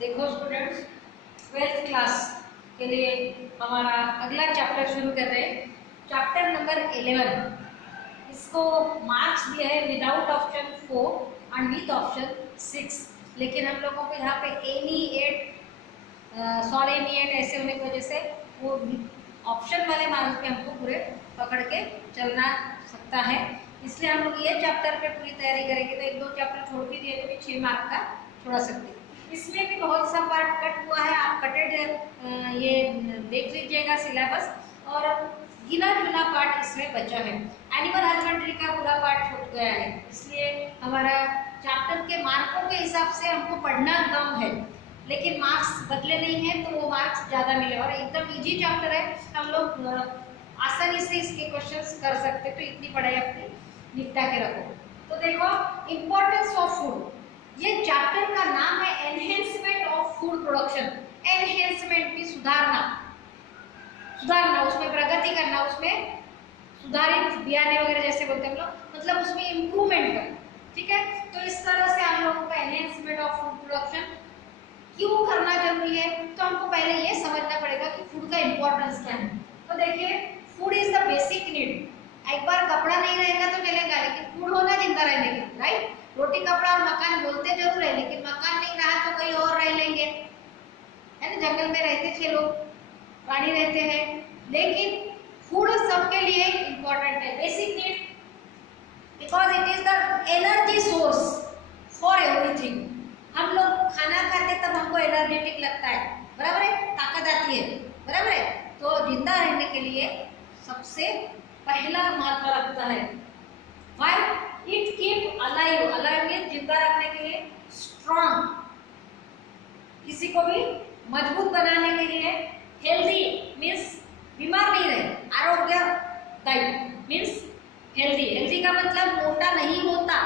देखो students, 12th class के लिए हमारा अगला चैप्टर शुरू कर रहे हैं। Chapter number 11। इसको मार्क्स दिए हैं without option 4 and with option 6, लेकिन हम लोगों को यहाँ पे एनी 8 सॉरी एनी 8 ऐसे होने की वजह से वो ऑप्शन वाले मार्क्स पे हमको पूरे पकड़ के चलना सकता है। इसलिए हम लोग ये चैप्टर पे पूरी तैयारी करेंगे, तो 1-2 चैप्टर छोड़ भी दिए तो भी 6 मार्क का छोड़ा सकते हैं। इसमें भी बहुत सा पार्ट कट हुआ है, आप कटेड ये देख लीजिएगा सिलेबस, और गिना चुना पार्ट इसमें बचा है। एनिमल हस्बेंड्री का पूरा पार्ट छूट गया है, इसलिए हमारा चैप्टर के मार्कों के हिसाब से हमको पढ़ना कम है, लेकिन मार्क्स बदले नहीं है तो वो मार्क्स ज़्यादा मिले। और एकदम इजी चैप्टर है, हम लोग आसानी से इसके क्वेश्चंस कर सकते, तो इतनी पढ़ाई अपनी निपटा के रखो। तो देखो, इम्पोर्टेंस ऑफ फूड, ये चैप्टर का नाम है enhancement of food production. Enhancement भी सुधारना, सुधारना उसमें प्रगति करना, उसमें सुधारित बियाने वगैरह जैसे बोलते हैं हम लोग, मतलब उसमें इम्प्रूवमेंट करना। ठीक है, तो इस तरह से हम लोगों का एनहेंसमेंट ऑफ फूड प्रोडक्शन क्यों करना जरूरी है, तो हमको पहले ये समझना पड़ेगा कि फूड का इम्पोर्टेंस क्या है। तो देखिए, food is the basic need. एक बार कपड़ा नहीं रहेगा तो चलेगा, लेकिन फूड होना जिंदा रहने के, राइट। रोटी कपड़ा और मकान बोलते जरूर है, लेकिन मकान नहीं रहा तो कहीं और रह लेंगे, है ना। जंगल में रहते 6 लोग, प्राणी रहते हैं, लेकिन फूड सबके लिए इम्पोर्टेंट है, basic need, because it is the energy source for everything. हम लोग खाना खाते तब हमको एनर्जेटिक लगता है, बराबर है, ताकत आती है, बराबर है। तो जिंदा रहने के लिए सबसे पहला महत्व रखता है। Why? It keep alive, alive means जिंदा रखने के लिए, स्ट्रॉन्ग किसी को भी मजबूत बनाने के लिए, हेल्दी मीन्स बीमार नहीं रहे, आरोग्यदायी मीन्स हेल्दी। हेल्दी का मतलब मोटा नहीं होता।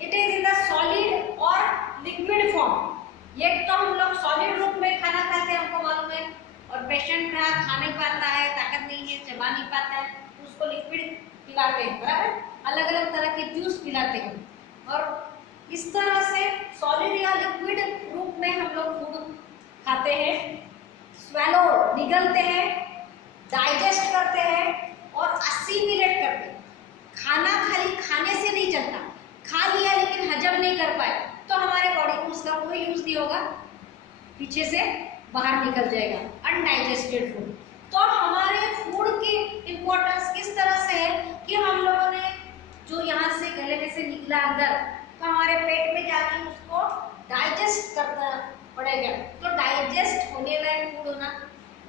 It is in the solid और लिक्विड फॉर्म। ये तो हम लोग सॉलिड रूप में खाना खाते हैं, हमको मालूम है, और पेशेंट खा नहीं पाता है, ताकत नहीं है, चबा नहीं पाता है, तो उसको लिक्विड पिलाते हैं, बराबर। अलग अलग तरह के जूस पिलाते हैं, और इस तरह से सॉलिड या लिक्विड रूप में हम लोग फूड खाते हैं। स्वेलो, निगलते हैं, डाइजेस्ट करते हैं और असिमिलेट करते हैं। खाना खाली खाने से नहीं चलता, खा लिया लेकिन हजम नहीं कर पाए तो हमारे बॉडी को उसका कोई यूज नहीं होगा, पीछे से बाहर निकल जाएगा, अनडाइजेस्टेड फूड। तो हमारे फूड की इम्पोर्टेंस किस तरह से है कि हम लोगों ने जो यहाँ से गले में से निकला अंदर, तो हमारे पेट में जाके उसको डाइजेस्ट करना पड़ेगा। तो डाइजेस्ट होने लायक फूड होना,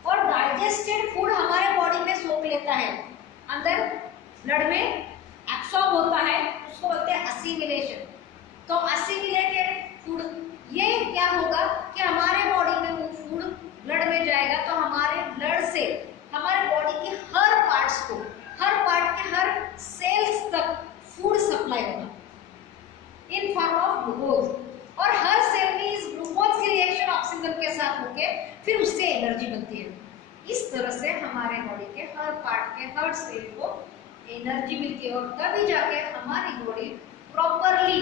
और डाइजेस्टेड फूड हमारे बॉडी में सोख लेता है, अंदर ब्लड में एब्सॉर्ब होता है, उसको बोलते हैं असिमिलेशन। तो असिमिलेटेड फूड, ये क्या होगा कि हमारे बॉडी में वो फूड ब्लड में जाएगा, तो हमारे ब्लड से हमारे बॉडी के हर पार्ट्स को, हर पार्ट के हर सेल्स तक फूड सप्लाई होगा इन फॉर्म ऑफ ग्लूकोज, और हर सेल में इस ग्लूकोज की रिएक्शन ऑक्सीजन के साथ होके फिर उससे एनर्जी बनती है। इस तरह से हमारे बॉडी के हर पार्ट के हर सेल को एनर्जी मिलती है, और तभी जाके हमारी बॉडी प्रॉपरली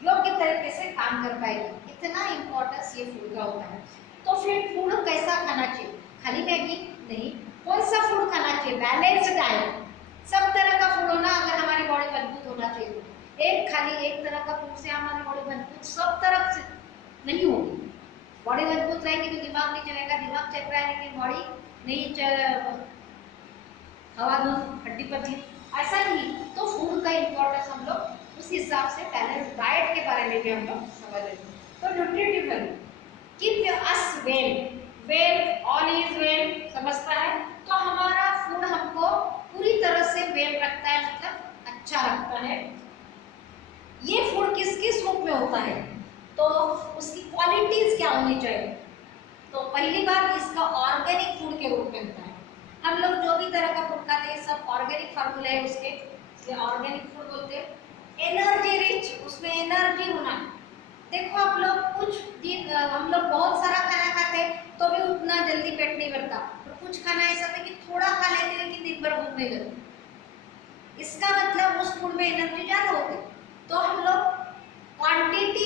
योग्य तरीके से काम कर पाएगी। इतना इम्पोर्टेंस ये फूड का होता है। तो फिर फूड कैसा खाना चाहिए? खाली मैगी नहीं, कौन सा फूड खाना चाहिए? बैलेंस्ड डाइट, सब तरह का फूड होना, अगर हमारी बॉडी मजबूत होना चाहिए। एक खाली एक तरह का फूड से हमारी बॉडी मजबूत सब तरफ से नहीं होगी। बॉडी मजबूत रहेगी तो दिमाग नहीं चलेगा, दिमाग चल रहा है लेकिन बॉडी नहीं चल, हवा दूध हड्डी पतली, ऐसा नहीं। तो फूड का इम्पोर्टेंस हम लोग उस हिसाब से बैलेंस डाइट के बारे में भी हम लोग समझ रहे हैं। तो nutritive value, keep us well, well all is well समझता है, तो हमारा फूड हमको पूरी तरह से वेल रखता है, मतलब अच्छा रखता है। ये फूड किस किस रूप में होता है, तो उसकी क्वालिटीज क्या होनी चाहिए? तो पहली बात, इसका ऑर्गेनिक फूड के रूप में होता है। हम लोग जो भी तरह का फूड खाते हैं सब ऑर्गेनिक फार्मूला है उसके, इसलिए ऑर्गेनिक फूड बोलते हैं। एनर्जी रिच, उसमें एनर्जी होना। देखो आप लोग कुछ दिन, हम लोग बहुत सारा खाना खाते हैं तो भी उतना जल्दी पेट नहीं भरता, और कुछ खाना ऐसा था कि थोड़ा खा लेते लेकिन दिन भर भूख नहीं लगती। इसका मतलब उस फूड में एनर्जी ज़्यादा होती। तो हम लोग क्वांटिटी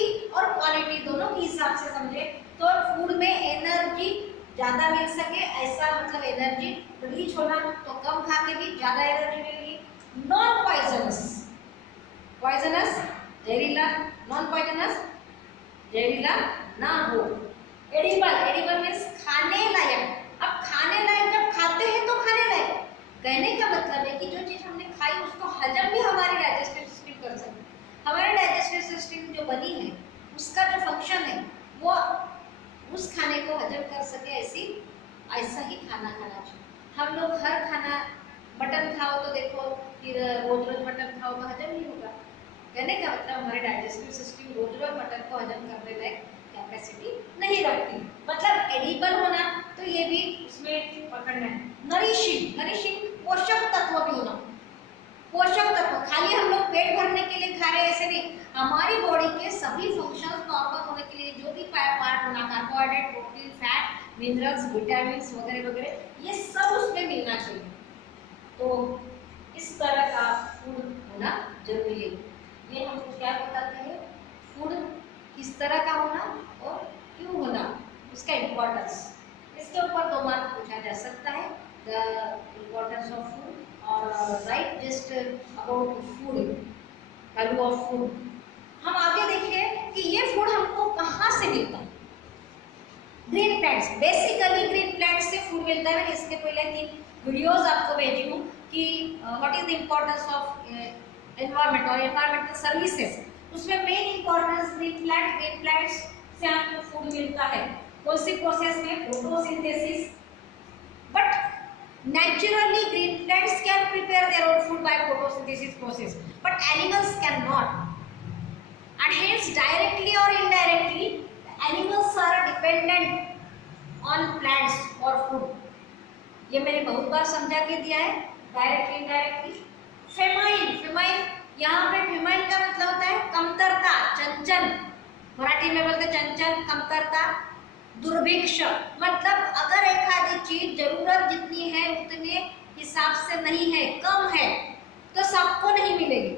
ज्यादा मिल सके, ऐसा मतलब एनर्जी रीच होना, तो कम खा के भी ज्यादा एनर्जी मिलेगी। नॉन पॉइजनस, पॉइजनस जहरीला, नॉन पॉइजनस जहरीला ना हो। एडिबल, एडिबल मीन्स खाने लायक। अब खाने लायक जब खाते हैं तो खाने लायक, कहने का मतलब है कि जो चीज हमने खाई उसको हजम भी हमारी डाइजेस्टिव सिस्टम कर सकती है। हमारी डाइजेस्टिव सिस्टम जो बनी है उसका जो फंक्शन है वो उस खाने को हजम कर सके, ऐसा ही खाना खाना चाहिए। हम लोग हर खाना, मटन खाओ तो देखो फिर रोज रोज मटन खाओ तो हजम नहीं होगा। कहने का मतलब हमारे डाइजेस्टिव सिस्टम रोज रोज मटन को हजम करने लायक कैपेसिटी नहीं रखती। मतलब एडिबल होना तो ये भी उसमें पकड़ना है। नरिशिंग, नरिशिंग पोषक तत्व भी होना। पोषक तत्व खाली हम लोग पेट भरने के लिए खा रहे हैं ऐसे नहीं, हमारी बॉडी के सभी फंक्शंस नॉर्मल होने के लिए जो भी पार्ट होना, carbohydrate, protein, fat, minerals, vitamins वगैरह वगैरह, ये सब उसमें मिलना चाहिए। तो इस तरह का फूड होना जरूरी है। ये हमको क्या बताते हैं, फूड किस तरह का होना और क्यों होना, उसका इम्पोर्टेंस। इसके ऊपर 2 मार्क पूछा जा सकता है, द इम्पोर्टेंस ऑफ फूड और right just about food, value of food. हम आगे देखिए कि ये फूड हमको कहाँ से मिलता है। Green plants, basically green plants से फूड मिलता है। मैंने इसके पहले 3 वीडियोस आपको भेजी हूँ कि what is the importance of environment और एनवायरमेंटल सर्विसेज, उसमें मेन इम्पोर्टेंस ग्रीन प्लांट्स से आपको फूड मिलता है। कौन सी प्रोसेस में, photosynthesis. But naturally green plants can prepare their own food by photosynthesis process, but animals cannot, and hence directly or indirectly animals are dependent on plants for food. ये मैंने बहुत बार समझा के दिया है, डायरेक्टली इनडायरेक्टली। फेमाइन, फेमाइन यहाँ पे famine का मतलब होता है कमतरता, चंचल, मराठी में बोलते चंचल, कमतरता। दुर्भिक्ष मतलब अगर एक आधी चीज जरूरत जितनी है उतने हिसाब से नहीं है, कम है, तो सबको नहीं मिलेगी,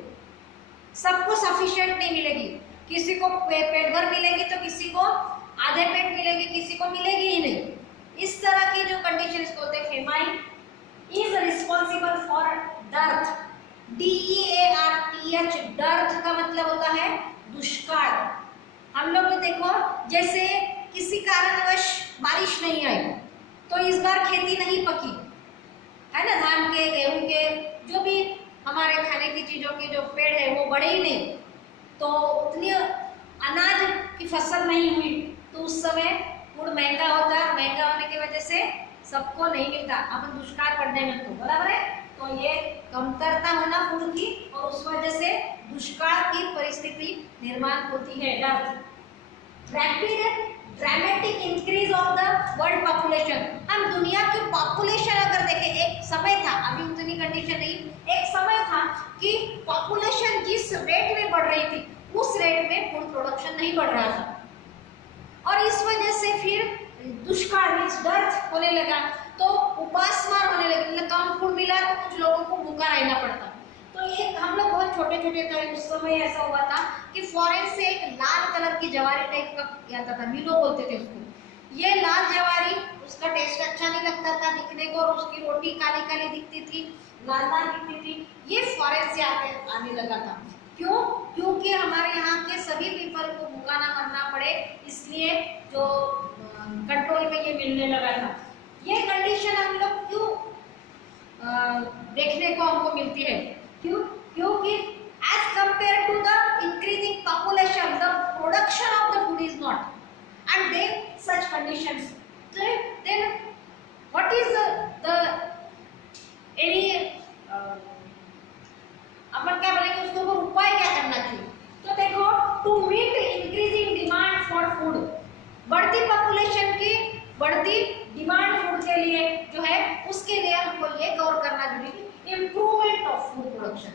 सबको सफिशिएंट नहीं मिलेगी। किसी को पेट भर मिलेगी तो किसी को आधे पेट मिलेगी, किसी को मिलेगी ही नहीं। इस तरह की जो कंडीशंस को होते हैं, famine is responsible for dearth, DEARTH। Dearth का मतलब होता है दुष्काल। हम लोग देखो जैसे किसी कारणवश बारिश नहीं आई तो इस बार खेती नहीं पकी है ना, धान के, गेहूं के, जो भी हमारे खाने की चीजों के जो पेड़ है वो बढ़े ही नहीं, तो उतनी अनाज की फसल नहीं हुई, तो उस समय फूड महंगा होता है। महंगा होने की वजह से सबको नहीं मिलता, अपन दुष्काल पड़ने में, तो बराबर है। तो ये कमतरता होना फूड की, और उस वजह से दुष्काल की परिस्थिति निर्माण होती है। Rapid dramatic increase of the world population. हम दुनिया की पॉपुलेशन अगर देखें, एक समय था, अभी उतनी कंडीशन नहीं, एक समय था कि पॉपुलेशन जिस रेट में बढ़ रही थी उस रेट में फूड प्रोडक्शन नहीं बढ़ रहा था, और इस वजह से फिर दुष्काल मींस डर्थ होने लगा, तो उपासमार होने लगे, मतलब कम फूड मिला तो कुछ लोगों को भूखा रहना पड़ता। तो ये हम लोग बहुत छोटे छोटे थे, उस समय ऐसा हुआ था कि फॉरेन से एक लाल कलर की जवारी टाइप का आता था, मिलो बोलते थे उसको। ये लाल जवारी, उसका टेस्ट अच्छा नहीं लगता था दिखने को, और उसकी रोटी काली काली दिखती थी, लाल लाल दिखती थी। ये फॉरेन से आने लगा था। क्यों? क्योंकि हमारे यहाँ के सभी पीपल को भूखा ना मरना पड़े, इसलिए जो कंट्रोल में ये मिलने लगा था। ये कंडीशन हम लोग क्यों देखने को हमको मिलती है? क्यों? क्योंकि as compared to the increasing population, the production of the food is not, and then such conditions. Then what is the any अपन क्या बोलेंगे उसके ऊपर उपाय क्या करना चाहिए? तो देखो, to meet increasing demand for food, बढ़ती पॉपुलेशन की बढ़ती डिमांड फूड के लिए जो है, उसके लिए हमको ये गौर करना जरूरी है, इम्प्रूवमेंट ऑफ फूड प्रोडक्शन।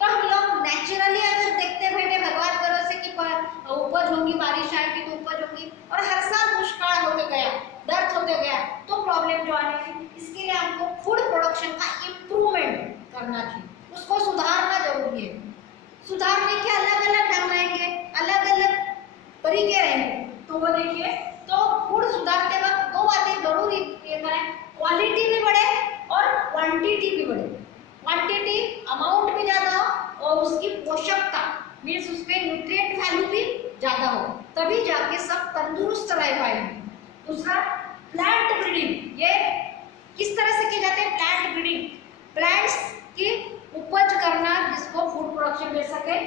तो हम लोग नेचुरली अगर देखते बैठे भगवान भरोसे की उपज होगी, बारिश आएगी तो उपज होगी, और हर साल दुष्काल होते गया, डर्थ होते गया, तो प्रॉब्लम जो आने की, इसके लिए हमको फूड प्रोडक्शन का इम्प्रूवमेंट करना चाहिए, उसको सुधारना जरूरी है। सुधारने के अलग अलग ढंग रहेंगे, अलग अलग तरीके रहेंगे। तो वो देखिए, तो फूड सुधारते वक्त 2 बातें क्वालिटी भी बढ़े और क्वांटिटी भी बढ़े। क्वांटिटी अमाउंट भी ज्यादा हो और उसकी पोषकता मीन्स उसमें न्यूट्रिएंट वैल्यू भी ज्यादा हो, तभी जाके सब तंदुरुस्त रह पाएंगे। दूसरा प्लांट ब्रीडिंग, ये किस तरह से की जाती है? प्लांट ब्रीडिंग, प्लांट्स की उपज करना जिसको फूड प्रोडक्शन दे सके।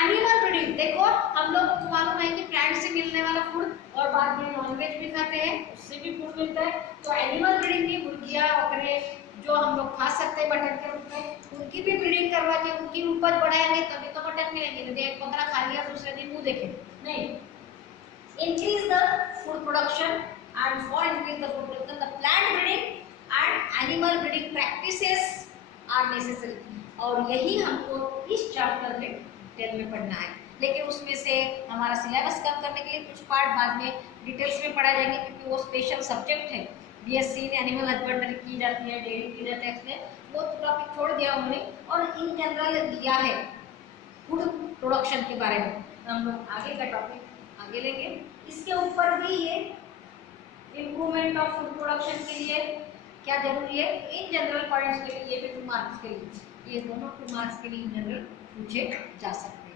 एनिमल ब्रीडिंग, देखो हम लोग को मालूम है कि प्लांट से मिलने वाला फूड और बाद में नॉनवेज भी खाते हैं, उससे भी फूड मिलता है। तो एनिमल ब्रीडिंग की मुर्गियां बकरे जो हम लोग खा सकते हैं मटन के रूप में, उनकी भी ब्रीडिंग करवा के उनकी उपज बढ़ाएंगे तभी तो मटन मिलेंगे। यदि एक बकरा खा लिया दूसरे दिन मुंह देखे नहीं। Increase the food production and for increase the food production the plant breeding and animal breeding practices are necessary. और यही हमको इस चैप्टर में डिटेल में पढ़ना है, लेकिन उसमें से हमारा सिलेबस कम करने के लिए कुछ पार्ट बाद में डिटेल्स में पढ़ा जाएंगे, क्योंकि वो स्पेशल सब्जेक्ट है। बीएससी में एनिमल हस्बेंड्री की जाती है, डेयरी की जाती है, इसलिए वो टॉपिक छोड़ दिया उन्होंने और इन जनरल दिया है फूड प्रोडक्शन के बारे में। तो हम लोग आगे का टॉपिक आगे लेंगे। इसके ऊपर भी ये इम्प्रूवमेंट ऑफ फूड प्रोडक्शन के लिए क्या जरूरी है, इन जनरल पॉइंट्स के लिए, ये भी 2 मार्क्स के लिए, ये दोनों 2 मार्क्स के लिए इन जनरल पूछे जा सकते हैं।